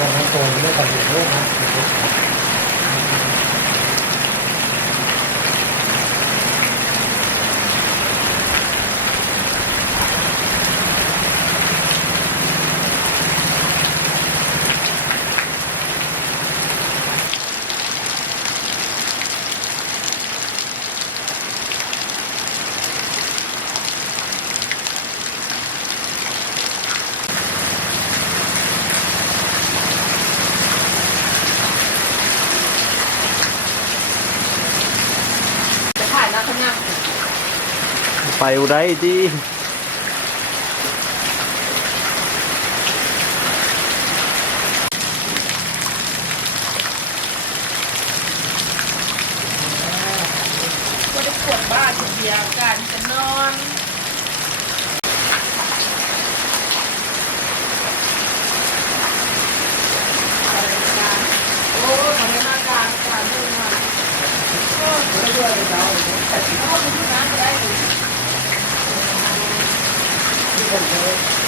ว่าน้ำโตมันไม่ต่างจากโลกนะจะถ่ายแล้วเขานั่ง ไปอุได้ดี ก็ได้ปวดบ้านคนเดียวกันจะนอนโอ้ทำให้ร่างกายการดูมาโอ้ไม่ด้วยเลยเราแต่ที่เขาเป็นผู้นั้นได้ที่ผมเลย